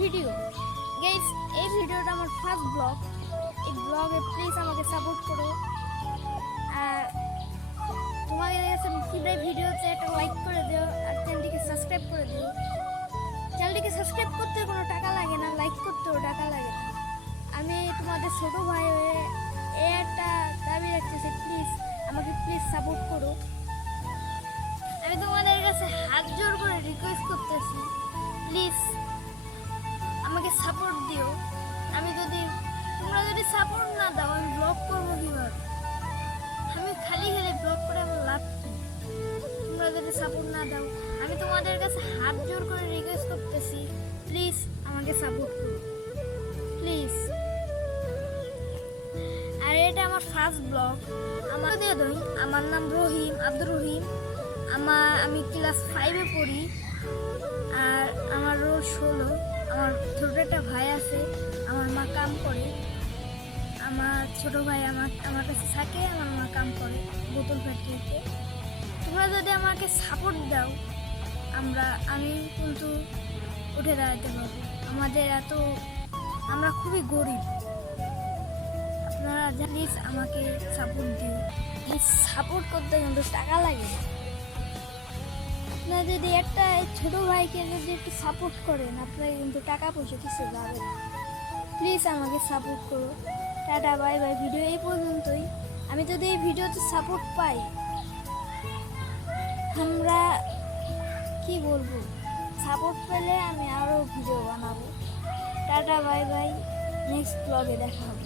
Video. Guys, এই ভিডিওটা আমার ফার্স্ট ব্লগ। এই ব্লগে প্লিজ আমাকে সাপোর্ট করো। আর তোমাদের কাছে কিভাবে ভিডিওতে একটা লাইক করে দিও আর চ্যানেলটিকে সাবস্ক্রাইব করে দিও। চ্যানেলটিকে সাবস্ক্রাইব করতে কোনো টাকা লাগে না, লাইক করতেও টাকা লাগে না। আমি তোমাদের ছোট ভাই হয়ে একটা দাবি রাখতেছি, প্লিজ আমাকে সাপোর্ট করো। আমি তোমাদের কাছে হাত জোর করে রিকোয়েস্ট করতেছি, প্লিজ আমাকে সাপোর্ট দিও। তোমরা যদি সাপোর্ট না দাও আমি ব্লগ করবো কিভাবে? আমি খালি ব্লগ করে আমার লাভ কি? তোমরা যদি সাপোর্ট না দাও, আমি তোমাদের কাছে হাত জোর করে রিকোয়েস্ট করতেছি, প্লিজ আমাকে সাপোর্ট করো, প্লিজ। আর এটা আমার ফার্স্ট ব্লগ। আমার নাম রহিম, আব্দুর রহিম। আমি ক্লাস 5-এ পড়ি। আর আমার রোল 16। আমার ছোট একটা ভাই আছে, আমার মা কাম করে। আমার ছোট ভাই আমার কাছে থাকে, আমার মা কাম করে বোতল ফ্যাক্টরিতে। তোমরা যদি আমাকে সাপোর্ট দাও, আমি কিন্তু উঠে দাঁড়াতে পারবো। আমরা খুবই গরিব। আপনারা প্লিজ আমাকে সাপোর্ট দিন। সাপোর্ট করতে কিন্তু টাকা লাগে। আপনারা যদি একটা ছোট ভাইকে যদি একটু সাপোর্ট করেন, আপনারা কিন্তু টাকা পয়সা কিছু যাবে না। প্লিজ আমাকে সাপোর্ট করো। Tata, bye bye. ভিডিও এই পর্যন্তই। আমি যদি এই ভিডিওতে সাপোর্ট পাই, আমরা কি বলবো, সাপোর্ট পেলে আমি আরও ভিডিও বানাবো। Tata, bye bye. নেক্সট ব্লগে দেখা হবে।